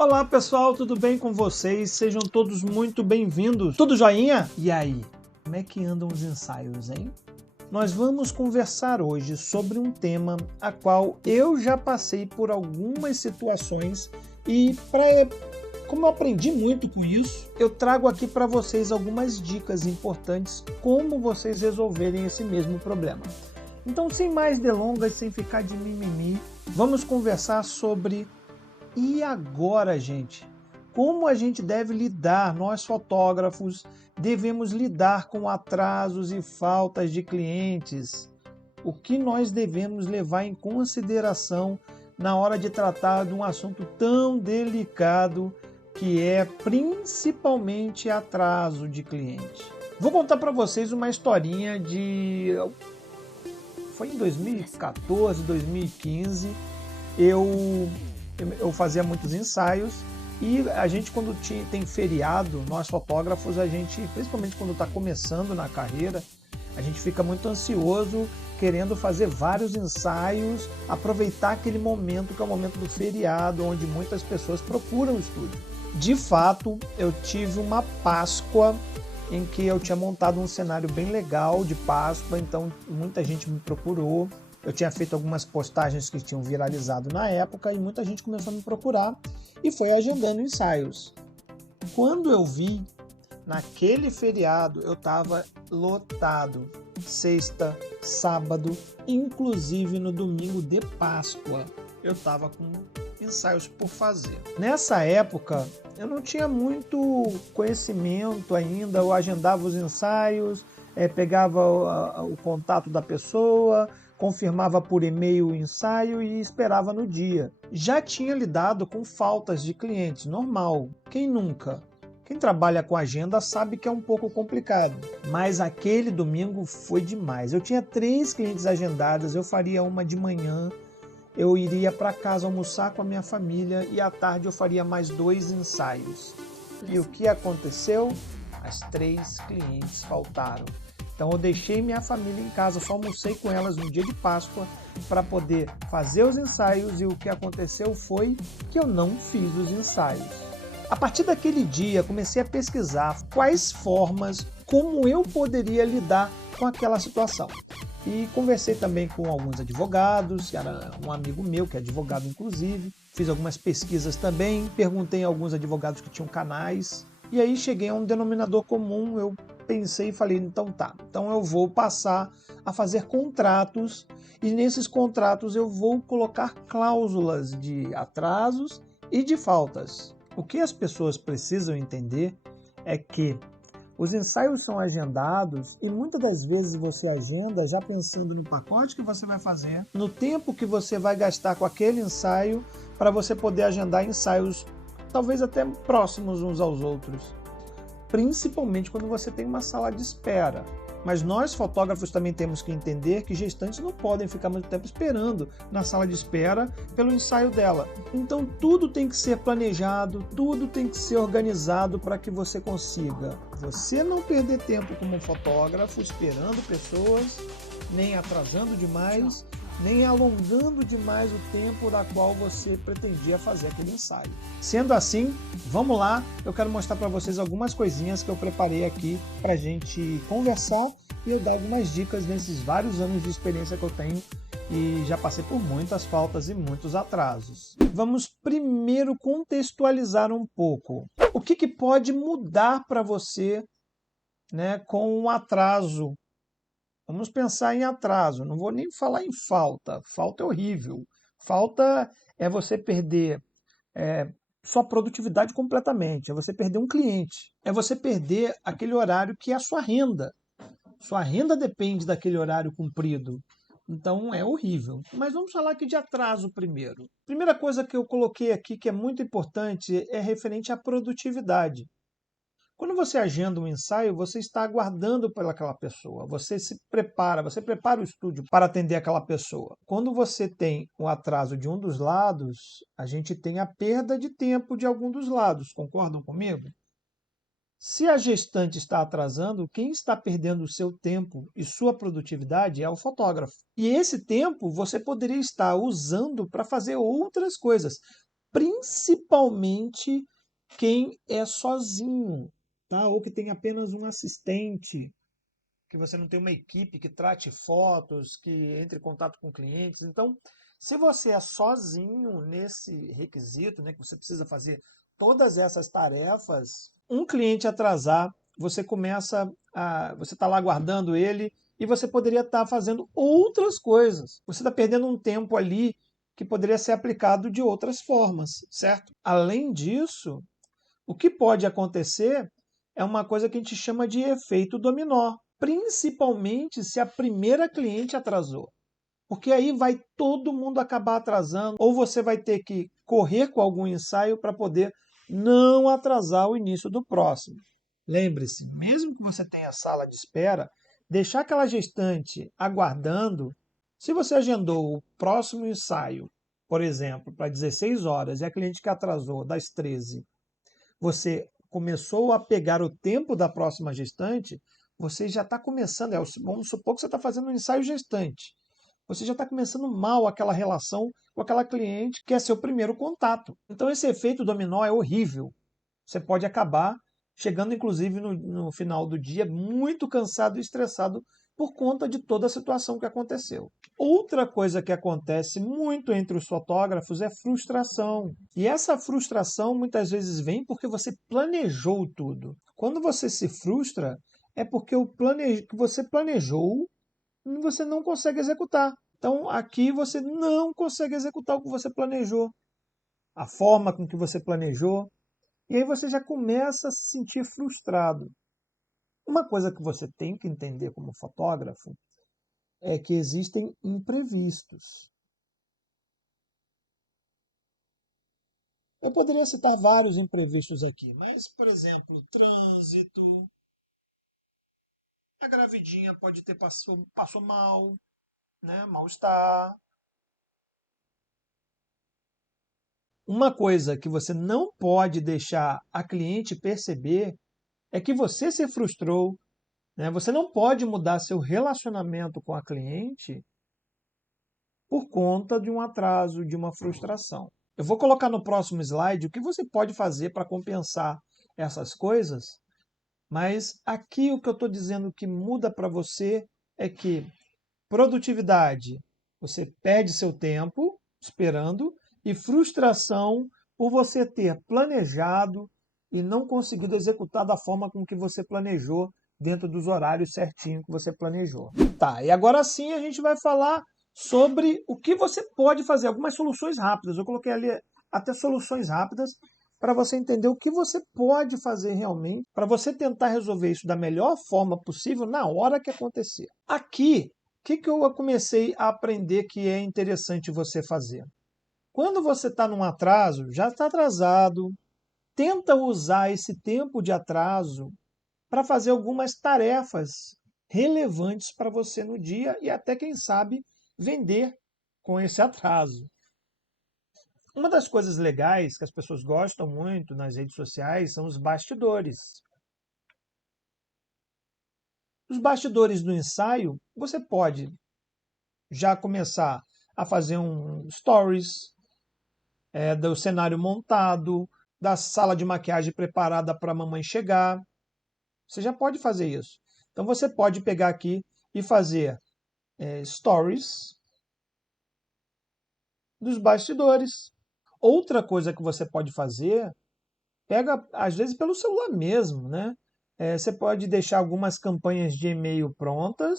Olá pessoal, tudo bem com vocês? Sejam todos muito bem-vindos. Tudo joinha? E aí, como é que andam os ensaios, hein? Nós vamos conversar hoje sobre um tema a qual eu já passei por algumas situações e como eu aprendi muito com isso, eu trago aqui para vocês algumas dicas importantes como vocês resolverem esse mesmo problema. Então, sem mais delongas, sem ficar de mimimi, vamos conversar sobre e agora, gente, como a gente deve lidar, nós fotógrafos devemos lidar com atrasos e faltas de clientes? O que nós devemos levar em consideração na hora de tratar de um assunto tão delicado que é principalmente atraso de cliente? Vou contar para vocês uma historinha foi em 2014, 2015, eu fazia muitos ensaios e a gente, quando tem feriado, nós fotógrafos, a gente, principalmente quando está começando na carreira, a gente fica muito ansioso, querendo fazer vários ensaios, aproveitar aquele momento que é o momento do feriado, onde muitas pessoas procuram o estúdio. De fato, eu tive uma Páscoa em que eu tinha montado um cenário bem legal de Páscoa, então muita gente me procurou. Eu tinha feito algumas postagens que tinham viralizado na época e muita gente começou a me procurar e foi agendando ensaios. Quando eu vi, naquele feriado eu estava lotado, sexta, sábado, inclusive no domingo de Páscoa, eu estava com ensaios por fazer. Nessa época, eu não tinha muito conhecimento ainda, eu agendava os ensaios, pegava o contato da pessoa, confirmava por e-mail o ensaio e esperava no dia. Já tinha lidado com faltas de clientes, normal, quem nunca? Quem trabalha com agenda sabe que é um pouco complicado, mas aquele domingo foi demais. Eu tinha 3 clientes agendadas, eu faria uma de manhã, eu iria para casa almoçar com a minha família e à tarde eu faria mais 2 ensaios. E o que aconteceu? As 3 clientes faltaram. Então eu deixei minha família em casa, só almocei com elas no dia de Páscoa para poder fazer os ensaios e o que aconteceu foi que eu não fiz os ensaios. A partir daquele dia comecei a pesquisar quais formas, como eu poderia lidar com aquela situação. E conversei também com alguns advogados, que era um amigo meu, que é advogado inclusive. Fiz algumas pesquisas também, perguntei a alguns advogados que tinham canais. E aí cheguei a um denominador comum, eu pensei e falei, então tá, então eu vou passar a fazer contratos e nesses contratos eu vou colocar cláusulas de atrasos e de faltas. O que as pessoas precisam entender é que os ensaios são agendados e muitas das vezes você agenda já pensando no pacote que você vai fazer, no tempo que você vai gastar com aquele ensaio para você poder agendar ensaios talvez até próximos uns aos outros, principalmente quando você tem uma sala de espera. Mas nós fotógrafos também temos que entender que gestantes não podem ficar muito tempo esperando na sala de espera pelo ensaio dela. Então tudo tem que ser planejado, tudo tem que ser organizado para que você consiga você não perder tempo como fotógrafo esperando pessoas, nem atrasando demais, nem alongando demais o tempo da qual você pretendia fazer aquele ensaio. Sendo assim, vamos lá, eu quero mostrar para vocês algumas coisinhas que eu preparei aqui para a gente conversar e eu dar algumas dicas nesses vários anos de experiência que eu tenho e já passei por muitas faltas e muitos atrasos. Vamos primeiro contextualizar um pouco. O que pode mudar para você, né, com um atraso? Vamos pensar em atraso, não vou nem falar em falta. Falta é horrível. Falta é você perder sua produtividade completamente, é você perder um cliente, é você perder aquele horário que é a sua renda. Sua renda depende daquele horário cumprido. Então é horrível. Mas vamos falar aqui de atraso primeiro. Primeira coisa que eu coloquei aqui que é muito importante é referente à produtividade. Quando você agenda um ensaio, você está aguardando pelaquela pessoa, você se prepara, você prepara o estúdio para atender aquela pessoa. Quando você tem um atraso de um dos lados, a gente tem a perda de tempo de algum dos lados, concordam comigo? Se a gestante está atrasando, quem está perdendo o seu tempo e sua produtividade é o fotógrafo. E esse tempo você poderia estar usando para fazer outras coisas. principalmente quem é sozinho, tá? Ou que tem apenas um assistente, que você não tem uma equipe que trate fotos, que entre em contato com clientes. Então, se você é sozinho nesse requisito, né, que você precisa fazer todas essas tarefas, um cliente atrasar, você está lá aguardando ele e você poderia estar fazendo outras coisas. Você está perdendo um tempo ali que poderia ser aplicado de outras formas, certo? Além disso, o que pode acontecer é uma coisa que a gente chama de efeito dominó, principalmente se a primeira cliente atrasou. Porque aí vai todo mundo acabar atrasando, ou você vai ter que correr com algum ensaio para poder não atrasar o início do próximo. Lembre-se, mesmo que você tenha sala de espera, deixar aquela gestante aguardando. Se você agendou o próximo ensaio, por exemplo, para 16 horas e a cliente que atrasou das 13, você começou a pegar o tempo da próxima gestante, você já está começando, vamos supor que você está fazendo um ensaio gestante, você já está começando mal aquela relação com aquela cliente que é seu primeiro contato. Então esse efeito dominó é horrível. Você pode acabar chegando, inclusive, no final do dia muito cansado e estressado por conta de toda a situação que aconteceu. Outra coisa que acontece muito entre os fotógrafos é frustração. E essa frustração muitas vezes vem porque você planejou tudo. Quando você se frustra, é porque o que você planejou você não consegue executar. Então aqui você não consegue executar o que você planejou, a forma com que você planejou, e aí você já começa a se sentir frustrado. Uma coisa que você tem que entender como fotógrafo é que existem imprevistos. Eu poderia citar vários imprevistos aqui, mas, por exemplo, trânsito, a gravidinha pode ter passou mal, né? Mal-estar. Uma coisa que você não pode deixar a cliente perceber é que você se frustrou, né? Você não pode mudar seu relacionamento com a cliente por conta de um atraso, de uma frustração. Eu vou colocar no próximo slide o que você pode fazer para compensar essas coisas, mas aqui o que eu estou dizendo que muda para você é que produtividade, você perde seu tempo esperando, e frustração por você ter planejado e não conseguido executar da forma com que você planejou, dentro dos horários certinho que você planejou. Tá, e agora sim a gente vai falar sobre o que você pode fazer, algumas soluções rápidas. Eu coloquei ali até soluções rápidas para você entender o que você pode fazer realmente para você tentar resolver isso da melhor forma possível na hora que acontecer. Aqui, o que eu comecei a aprender que é interessante você fazer? Quando você está num atraso, já está atrasado, tenta usar esse tempo de atraso para fazer algumas tarefas relevantes para você no dia e até, quem sabe, vender com esse atraso. Uma das coisas legais que as pessoas gostam muito nas redes sociais são os bastidores. Os bastidores do ensaio, você pode já começar a fazer um stories do cenário montado, da sala de maquiagem preparada para a mamãe chegar. Você já pode fazer isso. Então você pode pegar aqui e fazer stories dos bastidores. Outra coisa que você pode fazer, pega às vezes pelo celular mesmo, né? Você pode deixar algumas campanhas de e-mail prontas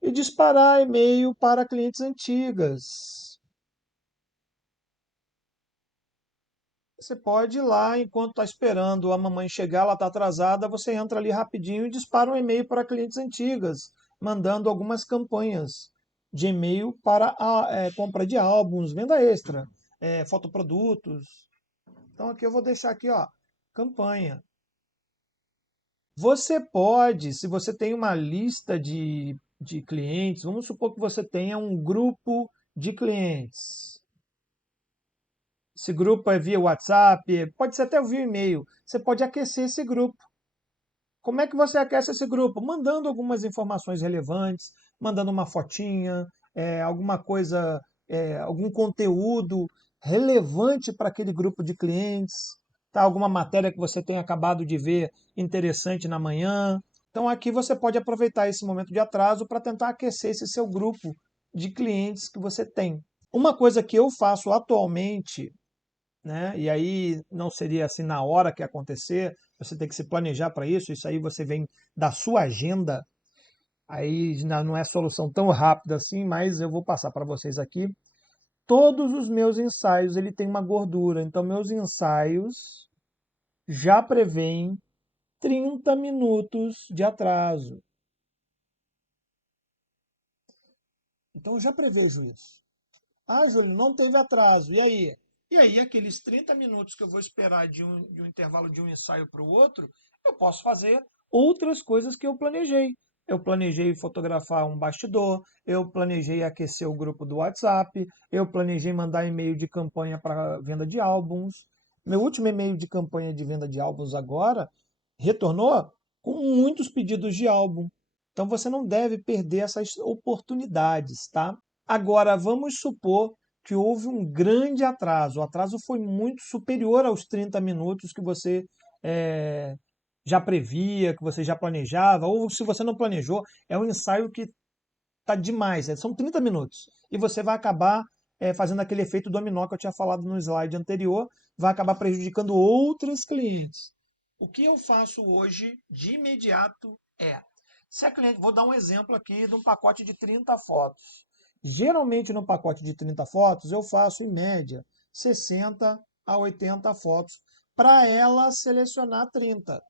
e disparar e-mail para clientes antigas. Você pode ir lá, enquanto está esperando a mamãe chegar, ela está atrasada, você entra ali rapidinho e dispara um e-mail para clientes antigas, mandando algumas campanhas de e-mail para a compra de álbuns, venda extra, fotoprodutos. Então aqui eu vou deixar aqui, ó, campanha. Você pode, se você tem uma lista de clientes, vamos supor que você tenha um grupo de clientes. Esse grupo é via WhatsApp, pode ser até via e-mail. Você pode aquecer esse grupo. Como é que você aquece esse grupo? Mandando algumas informações relevantes, mandando uma fotinha, alguma coisa algum conteúdo relevante para aquele grupo de clientes, tá? Alguma matéria que você tenha acabado de ver interessante na manhã. Então aqui você pode aproveitar esse momento de atraso para tentar aquecer esse seu grupo de clientes que você tem. Uma coisa que eu faço atualmente, né, e aí não seria assim na hora que acontecer, você tem que se planejar para isso aí você vem da sua agenda, aí não é solução tão rápida assim, mas eu vou passar para vocês aqui. Todos os meus ensaios ele tem uma gordura, então meus ensaios já prevêem 30 minutos de atraso. Então eu já prevejo isso. Ah, Júlio, não teve atraso. E aí? E aí, aqueles 30 minutos que eu vou esperar de um intervalo de um ensaio para o outro, eu posso fazer outras coisas que eu planejei. Eu planejei fotografar um bastidor, eu planejei aquecer o grupo do WhatsApp, eu planejei mandar e-mail de campanha para venda de álbuns. Meu último e-mail de campanha de venda de álbuns agora retornou com muitos pedidos de álbum. Então você não deve perder essas oportunidades, tá? Agora, vamos supor que houve um grande atraso. O atraso foi muito superior aos 30 minutos que você já previa, que você já planejava, ou se você não planejou, é um ensaio que está demais, são 30 minutos. E você vai acabar fazendo aquele efeito dominó que eu tinha falado no slide anterior, vai acabar prejudicando outros clientes. O que eu faço hoje de imediato se a cliente, vou dar um exemplo aqui de um pacote de 30 fotos. Geralmente no pacote de 30 fotos eu faço em média 60 a 80 fotos para ela selecionar 30.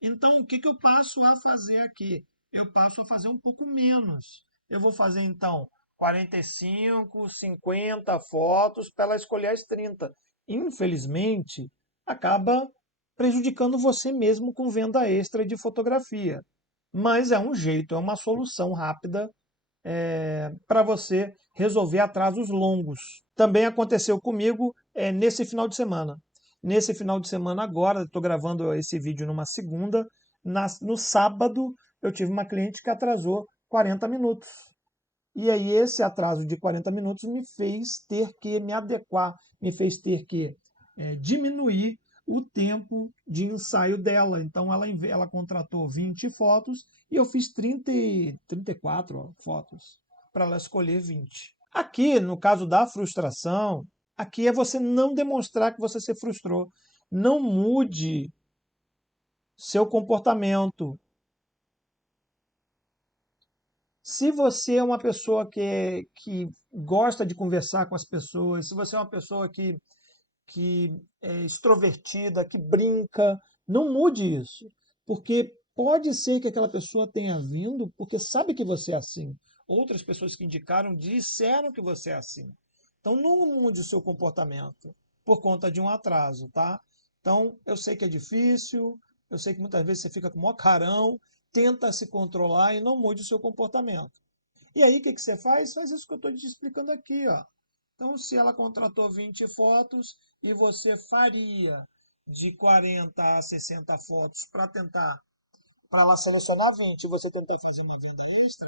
Então, o que eu passo a fazer aqui? Eu passo a fazer um pouco menos. Eu vou fazer, então, 45, 50 fotos para ela escolher as 30. Infelizmente, acaba prejudicando você mesmo com venda extra de fotografia. Mas é um jeito, é uma solução rápida para você resolver atrasos longos. Também aconteceu comigo nesse final de semana. Nesse final de semana agora, estou gravando esse vídeo numa segunda, no sábado eu tive uma cliente que atrasou 40 minutos. E aí esse atraso de 40 minutos me fez ter que me adequar, me fez ter que diminuir o tempo de ensaio dela. Então ela contratou 20 fotos e eu fiz 34 fotos para ela escolher 20. Aqui, no caso da frustração, aqui é você não demonstrar que você se frustrou. Não mude seu comportamento. Se você é uma pessoa que gosta de conversar com as pessoas, se você é uma pessoa que é extrovertida, que brinca, não mude isso. Porque pode ser que aquela pessoa tenha vindo porque sabe que você é assim. Outras pessoas que indicaram disseram que você é assim. Então não mude o seu comportamento por conta de um atraso, tá? Então eu sei que é difícil, eu sei que muitas vezes você fica com o maior carão, tenta se controlar e não mude o seu comportamento. E aí o que você faz? Faz isso que eu estou te explicando aqui, ó. Então, se ela contratou 20 fotos e você faria de 40 a 60 fotos para ela selecionar 20 e você tentar fazer uma venda extra,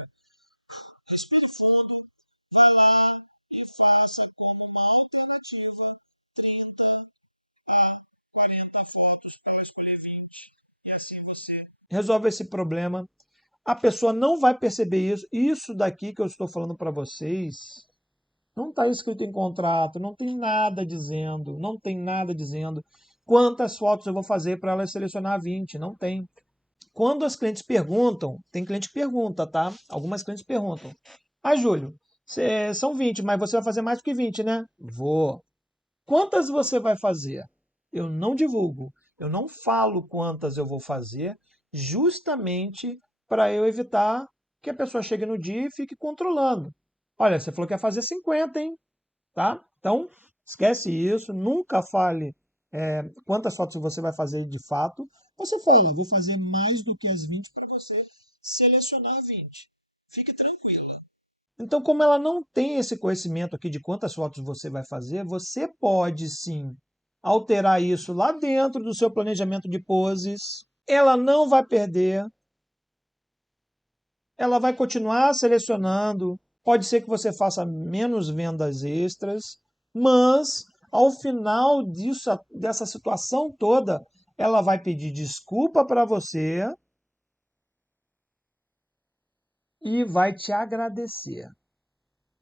respira fundo, vá lá e faça como uma alternativa 30 a 40 fotos para ela escolher 20. E assim você resolve esse problema. A pessoa não vai perceber isso. Isso daqui que eu estou falando para vocês não está escrito em contrato, não tem nada dizendo, não tem nada dizendo quantas fotos eu vou fazer para ela selecionar 20, não tem. Quando as clientes perguntam, tem cliente que pergunta, tá? Algumas clientes perguntam. Ah, Júlio, são 20, mas você vai fazer mais do que 20, né? Vou. Quantas você vai fazer? Eu não divulgo, eu não falo quantas eu vou fazer, justamente para eu evitar que a pessoa chegue no dia e fique controlando. Olha, você falou que ia fazer 50, hein? Tá? Então, esquece isso, nunca fale quantas fotos você vai fazer de fato. Você fala, vou fazer mais do que as 20 para você selecionar 20. Fique tranquila. Então, como ela não tem esse conhecimento aqui de quantas fotos você vai fazer, você pode sim alterar isso lá dentro do seu planejamento de poses. Ela não vai perder, ela vai continuar selecionando, Pode ser que você faça menos vendas extras, mas ao final dessa situação toda, ela vai pedir desculpa para você e vai te agradecer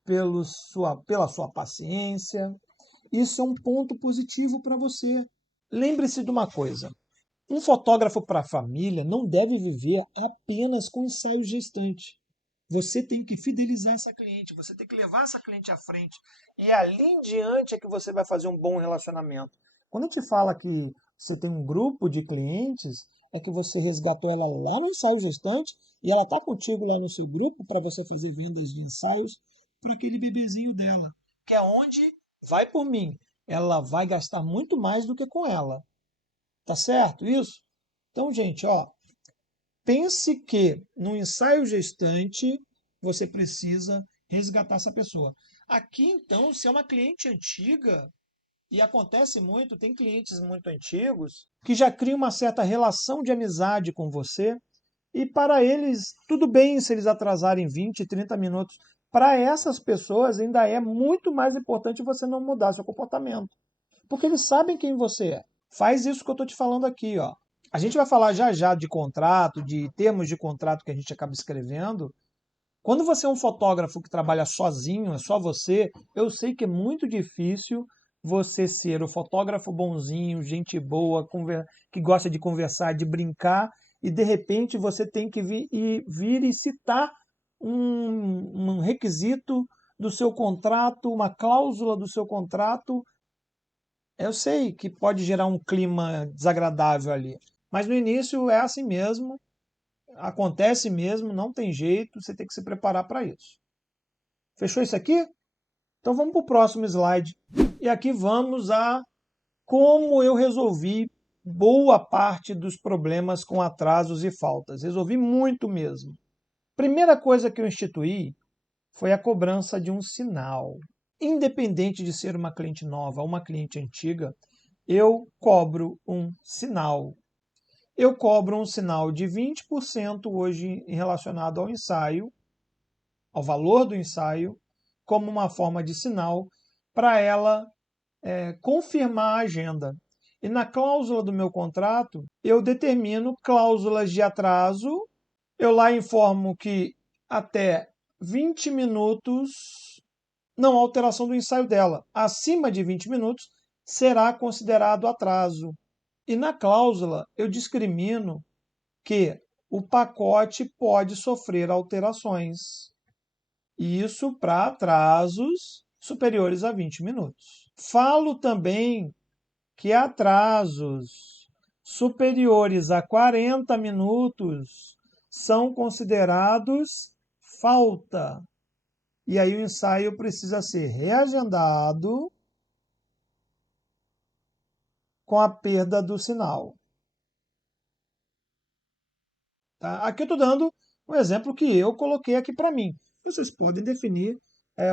pela sua paciência. Isso é um ponto positivo para você. Lembre-se de uma coisa: um fotógrafo para a família não deve viver apenas com ensaio gestante. Você tem que fidelizar essa cliente, você tem que levar essa cliente à frente. E ali em diante é que você vai fazer um bom relacionamento. Quando a gente fala que você tem um grupo de clientes, é que você resgatou ela lá no ensaio gestante e ela está contigo lá no seu grupo para você fazer vendas de ensaios para aquele bebezinho dela. Que é onde, vai por mim, ela vai gastar muito mais do que com ela. Tá certo isso? Então, gente, ó, pense que no ensaio gestante você precisa resgatar essa pessoa. Aqui, então, se é uma cliente antiga, e acontece muito, tem clientes muito antigos que já criam uma certa relação de amizade com você, e para eles, tudo bem se eles atrasarem 20, 30 minutos. Para essas pessoas, ainda é muito mais importante você não mudar seu comportamento, porque eles sabem quem você é. Faz isso que eu estou te falando aqui, ó. A gente vai falar já já de contrato, de termos de contrato que a gente acaba escrevendo. Quando você é um fotógrafo que trabalha sozinho, é só você, eu sei que é muito difícil você ser o fotógrafo bonzinho, gente boa, que gosta de conversar, de brincar, e de repente você tem que vir e citar um requisito do seu contrato, uma cláusula do seu contrato. Eu sei que pode gerar um clima desagradável ali, mas no início é assim mesmo, acontece mesmo, não tem jeito, você tem que se preparar para isso. Fechou isso aqui? Então vamos para o próximo slide. E aqui vamos a como eu resolvi boa parte dos problemas com atrasos e faltas. Resolvi muito mesmo. Primeira coisa que eu instituí foi a cobrança de um sinal. Independente de ser uma cliente nova ou uma cliente antiga, eu cobro um sinal. Eu cobro um sinal de 20% hoje relacionado ao ensaio, ao valor do ensaio, como uma forma de sinal para ela confirmar a agenda. E na cláusula do meu contrato, eu determino cláusulas de atraso. Eu lá informo que até 20 minutos, não alteração do ensaio dela. Acima de 20 minutos será considerado atraso. E na cláusula eu discrimino que o pacote pode sofrer alterações. Isso para atrasos superiores a 20 minutos. Falo também que atrasos superiores a 40 minutos são considerados falta. E aí o ensaio precisa ser reagendado com a perda do sinal. Tá? Aqui eu estou dando um exemplo que eu coloquei aqui para mim. Vocês podem definir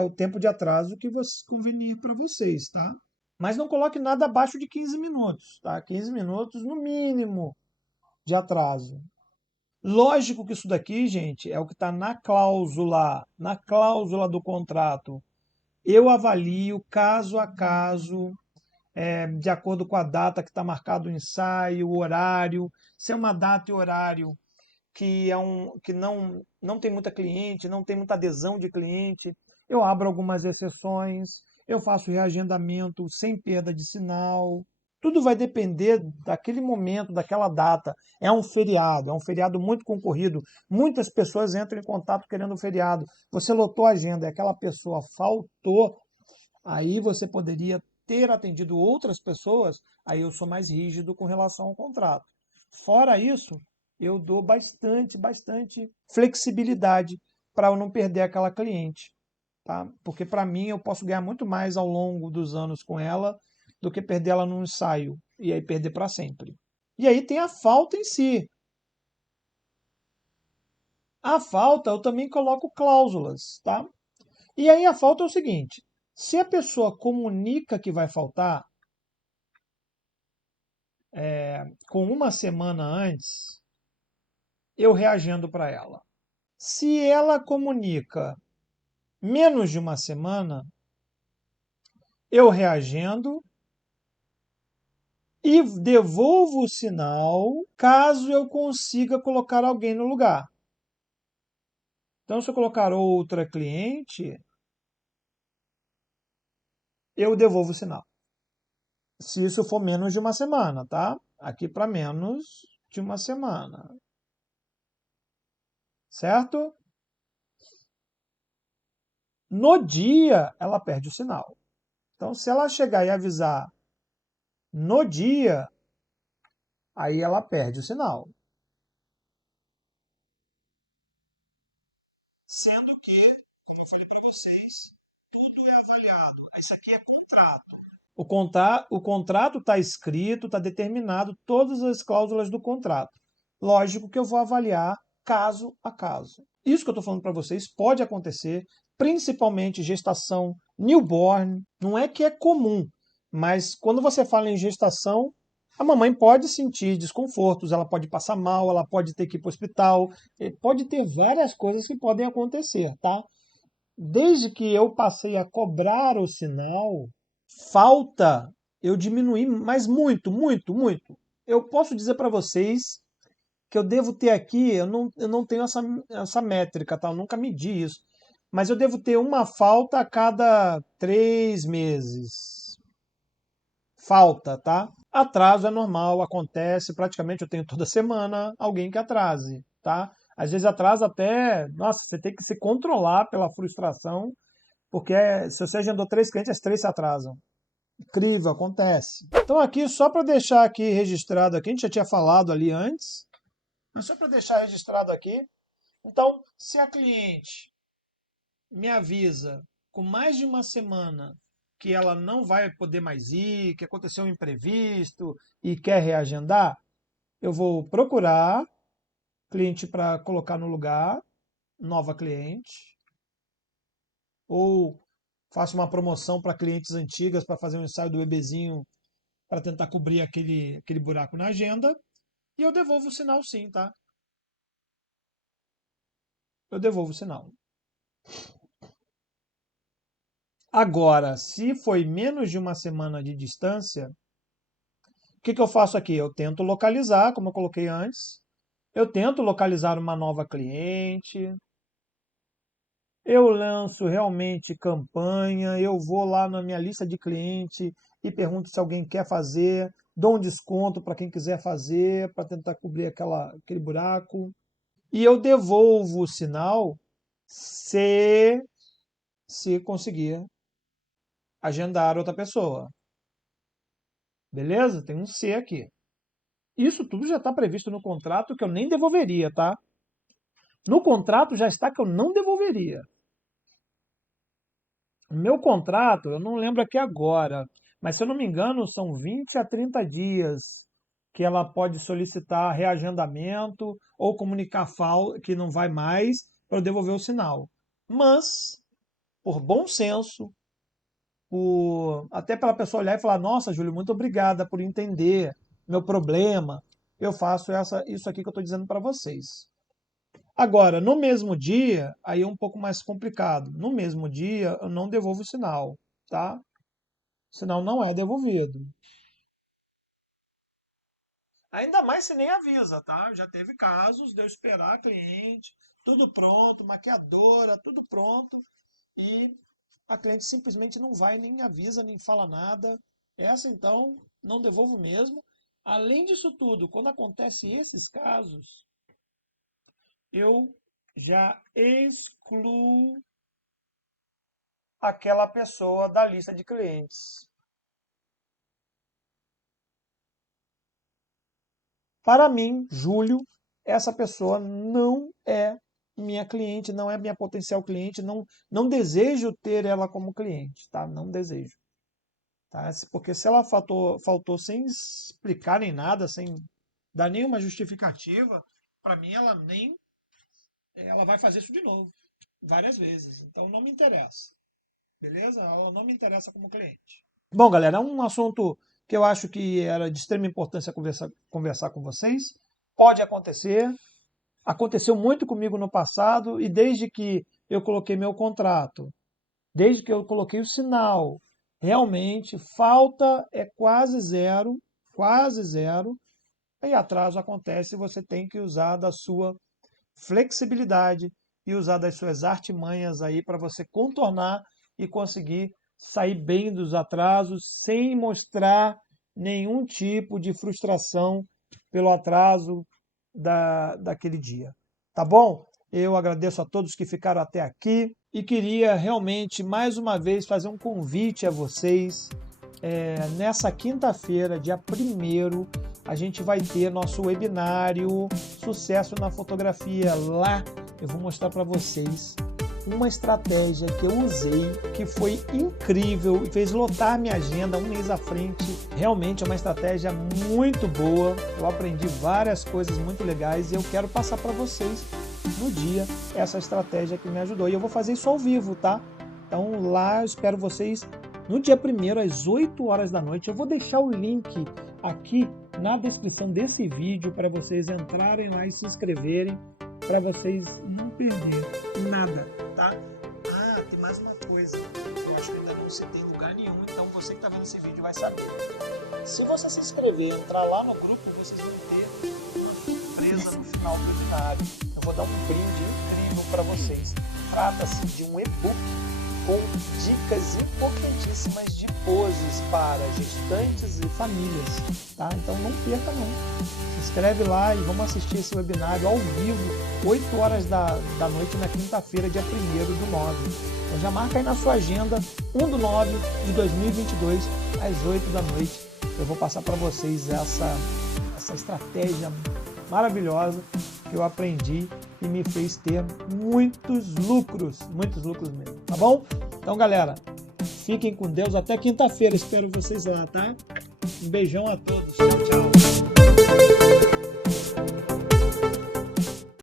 o tempo de atraso que convenir para vocês, tá? Mas não coloque nada abaixo de 15 minutos, tá? 15 minutos no mínimo de atraso. Lógico que isso daqui, gente, é o que está na cláusula do contrato. Eu avalio caso a caso, de acordo com a data que está marcado o ensaio, o horário. Se é uma data e horário que não tem muita cliente, não tem muita adesão de cliente, eu abro algumas exceções, eu faço reagendamento sem perda de sinal. Tudo vai depender daquele momento, daquela data. É um feriado muito concorrido. Muitas pessoas entram em contato querendo um feriado. Você lotou a agenda e aquela pessoa faltou, aí você poderia ter atendido outras pessoas, aí eu sou mais rígido com relação ao contrato. Fora isso, eu dou bastante flexibilidade para eu não perder aquela cliente, tá? Porque para mim eu posso ganhar muito mais ao longo dos anos com ela do que perder ela num ensaio e aí perder para sempre. E aí tem a falta em si. A falta eu também coloco cláusulas, tá? E aí a falta é o seguinte: se a pessoa comunica que vai faltar com uma semana antes, eu reagendo para ela. Se ela comunica menos de uma semana, eu reagendo e devolvo o sinal caso eu consiga colocar alguém no lugar. Então, se eu colocar outra cliente, eu devolvo o sinal. Se isso for menos de uma semana, tá? Aqui para menos de uma semana. Certo? No dia, ela perde o sinal. Então, se ela chegar e avisar no dia, aí ela perde o sinal. Sendo que, como eu falei para vocês, tudo é avaliado. Isso aqui é contrato. O contrato está escrito, está determinado todas as cláusulas do contrato. Lógico que eu vou avaliar caso a caso. Isso que eu estou falando para vocês pode acontecer, principalmente gestação newborn. Não é que é comum, mas quando você fala em gestação, a mamãe pode sentir desconfortos, ela pode passar mal, ela pode ter que ir para o hospital, pode ter várias coisas que podem acontecer, tá? Desde que eu passei a cobrar o sinal, falta eu diminuí, mas muito, muito, muito. Eu posso dizer para vocês que eu devo ter aqui, eu não tenho essa métrica, tá? Eu nunca medi isso, mas eu devo ter uma falta a cada 3 meses. Falta, tá? Atraso é normal, acontece, praticamente eu tenho toda semana alguém que atrase, tá? Às vezes atrasa até, nossa, você tem que se controlar pela frustração, porque se você agendou 3 clientes, as 3 se atrasam. Incrível, acontece. Então aqui, só para deixar aqui registrado aqui, a gente já tinha falado ali antes, mas só para deixar registrado aqui. Então, se a cliente me avisa com mais de uma semana que ela não vai poder mais ir, que aconteceu um imprevisto e quer reagendar, eu vou procurar cliente para colocar no lugar, nova cliente, ou faço uma promoção para clientes antigas para fazer um ensaio do bebezinho para tentar cobrir aquele buraco na agenda, e eu devolvo o sinal sim, tá? Eu devolvo o sinal. Agora, se foi menos de uma semana de distância, o que eu faço aqui? Eu tento localizar, como eu coloquei antes, eu tento localizar uma nova cliente, eu lanço realmente campanha, eu vou lá na minha lista de cliente e pergunto se alguém quer fazer, dou um desconto para quem quiser fazer, para tentar cobrir aquele buraco. E eu devolvo o sinal se conseguir agendar outra pessoa. Beleza? Tem um se aqui. Isso tudo já está previsto no contrato que eu nem devolveria, tá? No contrato já está que eu não devolveria. O meu contrato, eu não lembro aqui agora, mas se eu não me engano, são 20 a 30 dias que ela pode solicitar reagendamento ou comunicar que não vai mais para eu devolver o sinal. Mas, por bom senso, até para a pessoa olhar e falar: nossa, Júlio, muito obrigada por entender meu problema, eu faço isso aqui que eu estou dizendo para vocês. Agora, no mesmo dia, aí é um pouco mais complicado. No mesmo dia, eu não devolvo o sinal, tá? O sinal não é devolvido. Ainda mais se nem avisa, tá? Já teve casos de eu esperar a cliente, tudo pronto, maquiadora, tudo pronto, e a cliente simplesmente não vai, nem avisa, nem fala nada. Essa, então, não devolvo mesmo. Além disso tudo, quando acontece esses casos, eu já excluo aquela pessoa da lista de clientes. Para mim, Júlio, essa pessoa não é minha cliente, não é minha potencial cliente, não desejo ter ela como cliente, tá? Não desejo. Tá? Porque se ela faltou sem explicar nem nada, sem dar nenhuma justificativa, para mim ela vai fazer isso de novo, várias vezes. Então não me interessa. Beleza? Ela não me interessa como cliente. Bom, galera, é um assunto que eu acho que era de extrema importância conversar com vocês. Pode acontecer. Aconteceu muito comigo no passado e desde que eu coloquei meu contrato, desde que eu coloquei o sinal, realmente falta é quase zero, aí atraso acontece e você tem que usar da sua flexibilidade e usar das suas artimanhas aí para você contornar e conseguir sair bem dos atrasos sem mostrar nenhum tipo de frustração pelo atraso daquele dia. Tá bom? Eu agradeço a todos que ficaram até aqui e queria realmente mais uma vez fazer um convite a vocês. Nessa quinta-feira, dia 1º, a gente vai ter nosso webinário Sucesso na Fotografia. Lá eu vou mostrar para vocês uma estratégia que eu usei, que foi incrível e fez lotar minha agenda um mês à frente. Realmente é uma estratégia muito boa. Eu aprendi várias coisas muito legais e eu quero passar para vocês no dia essa estratégia que me ajudou. E eu vou fazer isso ao vivo, tá? Então lá eu espero vocês no dia 1º, às 8 horas da noite. Eu vou deixar o link aqui na descrição desse vídeo para vocês entrarem lá e se inscreverem, para vocês não perderem nada, tá? Ah, tem mais uma coisa. Eu acho que ainda não citei em lugar nenhum, então você que está vendo esse vídeo vai saber. Se você se inscrever e entrar lá no grupo, vocês vão ter uma surpresa no final do webinário. Eu vou dar um brinde incrível para vocês. Trata-se de um e-book com dicas importantíssimas de poses para gestantes e famílias, tá? Então não perca não. Se inscreve lá e vamos assistir esse webinário ao vivo, 8 horas da noite na quinta-feira, dia 1º/9. Então já marca aí na sua agenda, 1/9/2022, às 8 da noite. Eu vou passar para vocês essa estratégia maravilhosa que eu aprendi e me fez ter muitos lucros mesmo, tá bom? Então, galera, fiquem com Deus até quinta-feira, espero vocês lá, tá? Um beijão a todos, tchau, tchau.